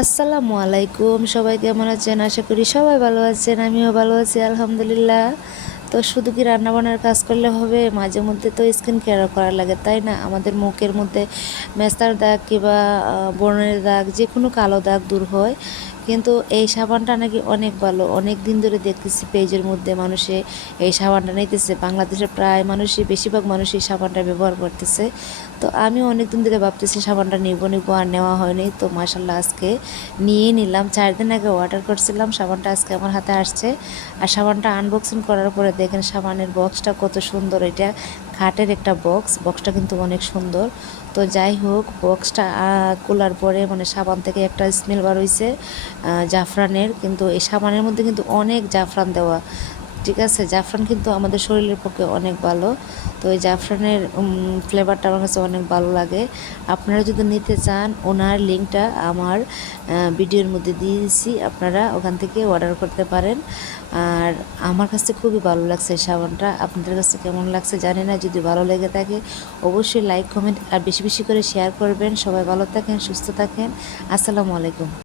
আসসালামু আলাইকুম, সবাই কেমন আছেন? আশা করি সবাই ভালো আছেন, আমিও ভালো আছি আলহামদুলিল্লাহ। তো শুধু কি রান্নাবান্নার কাজ করলে হবে? মাঝে মধ্যে তো স্কিন কেয়ারও করা লাগে, তাই না? আমাদের মুখের মধ্যে মেস্তার দাগ কিংবা ব্রণের দাগ, যে কোনো কালো দাগ দূর হয়। কিন্তু এই সাবানটা নাকি অনেক ভালো। অনেক দিন ধরে দেখতেছি পেজের মধ্যে মানুষে এই সাবানটা নিতেছে। বাংলাদেশের প্রায় মানুষই, বেশিরভাগ মানুষই সাবানটা ব্যবহার করতেছে। তো আমি অনেক দিন ধরে ভাবতেছি সাবানটা নিব আর নেওয়া হয়নি। তো মাশাল্লাহ আজকে নিয়ে নিলাম। 4 দিন আগে অর্ডার করছিলাম, সাবানটা আজকে আমার হাতে আসছে। আর সাবানটা আনবক্সিং করার পরে দেখেন সাবানের বক্সটা কত সুন্দর। এটা খাটের একটা বক্সটা কিন্তু অনেক সুন্দর। তো যাই হোক, বক্সটা খোলার পরে মানে সাবান থেকে একটা স্মেল বার হইছে জাফরানের। কিন্তু এই সাবানের মধ্যে কিন্তু অনেক জাফরান দেওয়া, ঠিক আছে? জাফরান কিন্তু আমাদের শরীরের পক্ষে অনেক ভালো। তো এই জাফরানের ফ্লেভারটা আমার কাছে অনেক ভালো লাগে। আপনারা যদি নিতে চান, ওনার লিঙ্কটা আমার ভিডিওর মধ্যে দিয়ে দিচ্ছি, আপনারা ওখান থেকে অর্ডার করতে পারেন। আর আমার কাছে খুবই ভালো লাগছে এই সাবানটা। আপনাদের কাছে কেমন লাগছে জানি না। যদি ভালো লেগে থাকে অবশ্যই লাইক, কমেন্ট আর বেশি বেশি করে শেয়ার করবেন। সবাই ভালো থাকেন, সুস্থ থাকেন। আসসালামু আলাইকুম।